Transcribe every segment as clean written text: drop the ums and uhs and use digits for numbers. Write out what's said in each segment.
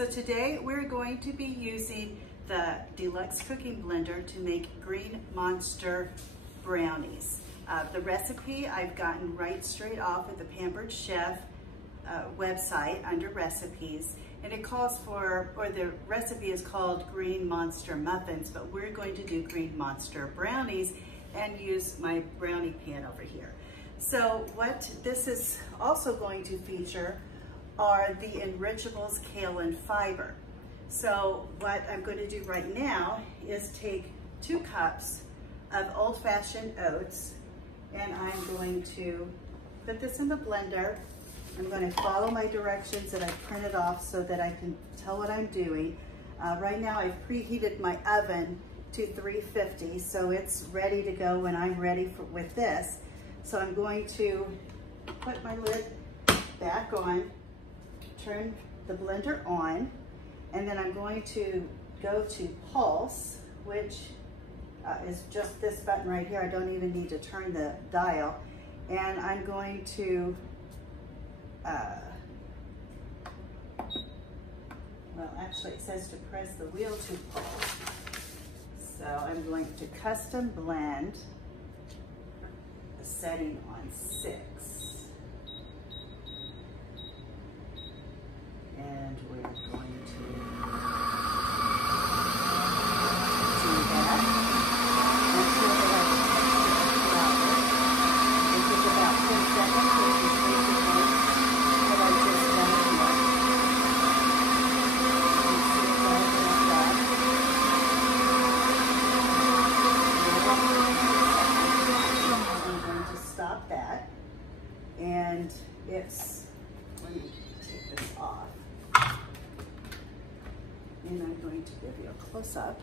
So today we're going to be using the Deluxe Cooking Blender to make Green Monster brownies. The recipe I've gotten right straight off of the Pampered Chef website under recipes, and it calls for, or the recipe is called Green Monster Muffins, but we're going to do Green Monster brownies and use my brownie pan over here. So what this is also going to feature are the Enrichables Kale and Fiber. So what I'm going to do right now is take 2 cups of old-fashioned oats, and I'm going to put this in the blender. I'm going to follow my directions that I printed off so that I can tell what I'm doing. Right now I've preheated my oven to 350, so it's ready to go when I'm ready with this. So I'm going to put my lid back on, turn the blender on, and then I'm going to go to pulse, which is just this button right here. I don't even need to turn the dial. And I'm going to, well, actually it says to press the wheel to pulse. So I'm going to custom blend the setting on 6. And we're going to do that until the flour. It took about 10 seconds, which is basically what I just done here. I'm going to stop that, and it's, let me take this off. And I'm going to give you a close-up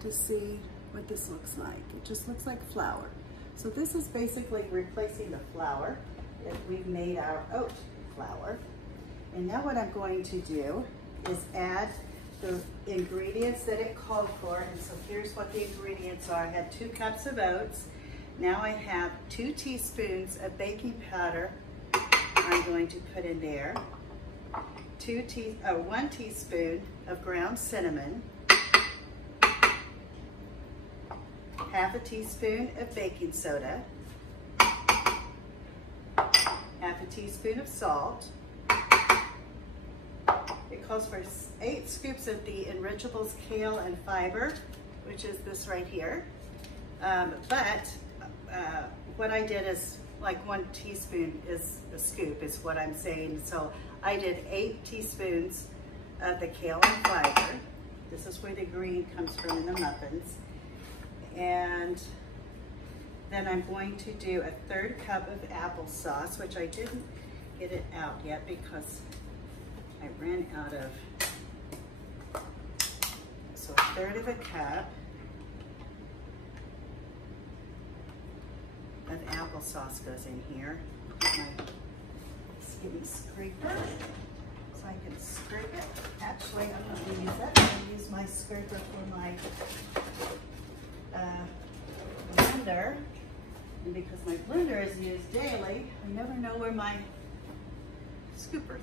to see what this looks like. It just looks like flour. So this is basically replacing the flour that we've made our oat flour. And now what I'm going to do is add the ingredients that it called for. And so here's what the ingredients are. I had 2 cups of oats. Now I have 2 teaspoons of baking powder I'm going to put in there. 1 teaspoon of ground cinnamon, half a teaspoon of baking soda, half a teaspoon of salt. It calls for 8 scoops of the Enrichables Kale and Fiber, which is this right here. What I did is, like 1 teaspoon is a scoop is what I'm saying. So I did 8 teaspoons of the Kale and Fiber. This is where the green comes from in the muffins. And then I'm going to do a 1/3 cup of applesauce, which I didn't get it out yet because I ran out of, so 1/3 of a cup of applesauce goes in here. My skinny scraper, so I can scrape it. Actually, I'm not going to use that. I'm going to use my scraper for my blender. And because my blender is used daily, I never know where my scraper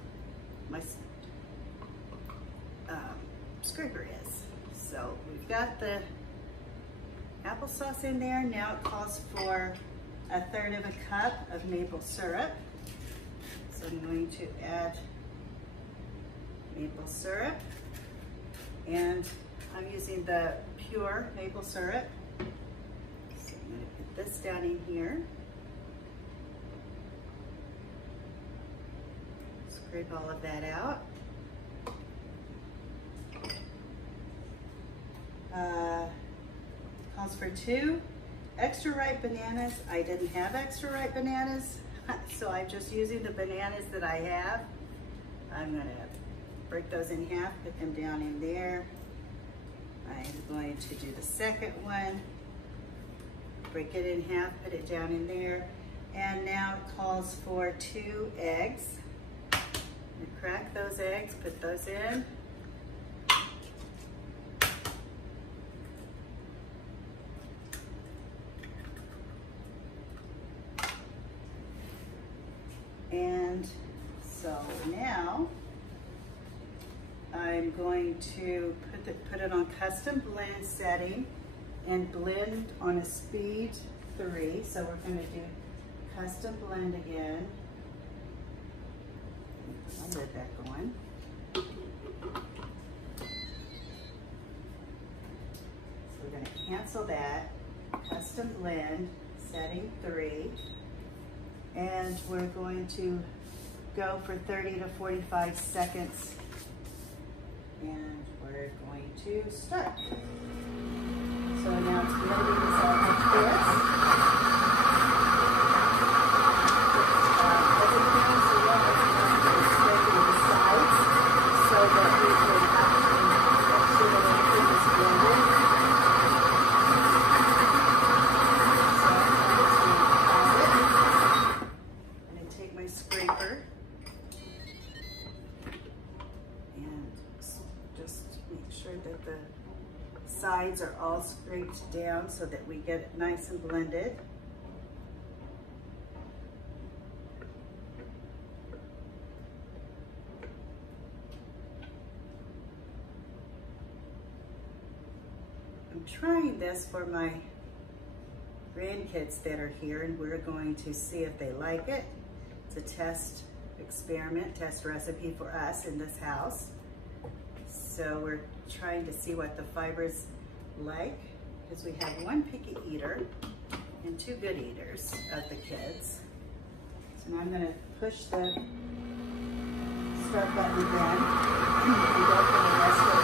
is. So we've got the applesauce in there. Now it calls for a 1/3 of a cup of maple syrup. So I'm going to add maple syrup, and I'm using the pure maple syrup. So I'm going to put this down in here. Scrape all of that out. Calls for 2 extra ripe bananas. I didn't have extra ripe bananas, so I'm just using the bananas that I have. I'm going to break those in half, put them down in there. I'm going to do the second one, break it in half, put it down in there. And now it calls for 2 eggs. I'm going to crack those eggs, put those in. And so now I I'm going to put it on custom blend setting and blend on a speed 3. So we're going to do custom blend again. Put my lid back on. So we're going to cancel that. Custom blend, setting 3. And we're going to go for 30 to 45 seconds. And we're going to start. So now it's blending this out like this. Everything is straighten the sides so that we can actually make sure that everything is blended. So I'm going to take my scraper and just make sure that the sides are all scraped down so that we get it nice and blended. I'm trying this for my grandkids that are here, and we're going to see if they like it. It's a test experiment, test recipe for us in this house. So we're trying to see what the fibers like, because we have one picky eater and 2 good eaters of the kids. So now I'm going to push the start button again and go for the rest of the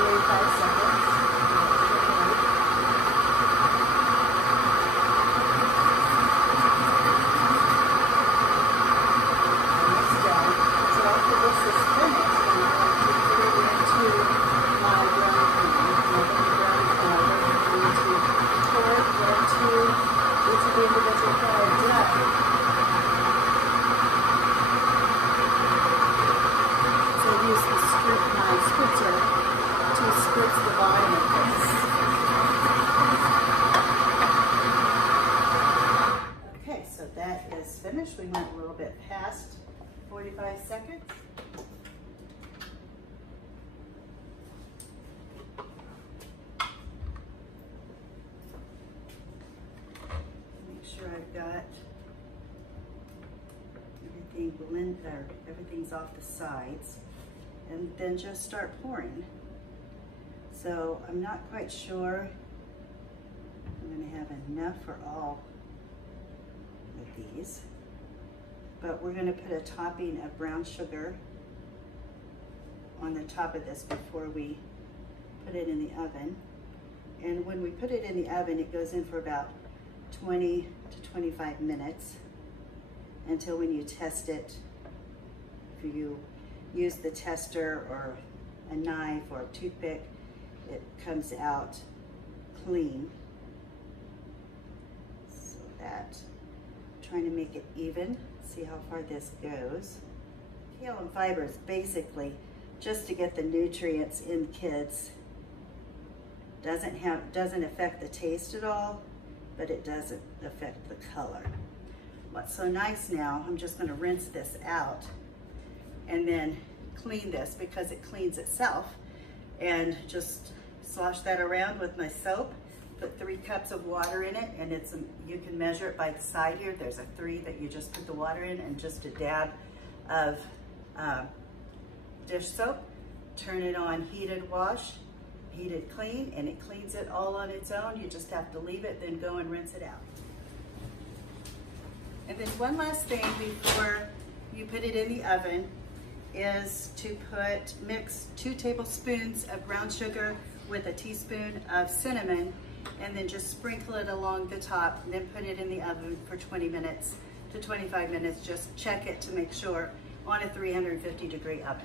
45 seconds. Okay, so that is finished. We went a little bit past 45 seconds. Make sure I've got everything blended, or everything's off the sides, and then just start pouring. So I'm not quite sure I'm going to have enough for all of these, but we're going to put a topping of brown sugar on the top of this before we put it in the oven. And when we put it in the oven, it goes in for about 20 to 25 minutes until when you test it, if you use the tester or a knife or a toothpick, it comes out clean. So that, trying to make it even, see how far this goes. Kale and fiber is basically just to get the nutrients in kids. Doesn't affect the taste at all, but it doesn't affect the color. What's so nice now, I'm just gonna rinse this out and then clean this because it cleans itself, and just slosh that around with my soap. Put 3 cups of water in it, and you can measure it by the side here. There's a 3 that you just put the water in, and just a dab of dish soap. Turn it on heated wash, heated clean, and it cleans it all on its own. You just have to leave it, then go and rinse it out. And then one last thing before you put it in the oven is to mix 2 tablespoons of brown sugar with a teaspoon of cinnamon, and then just sprinkle it along the top, and then put it in the oven for 20 minutes to 25 minutes. Just check it to make sure on a 350-degree oven.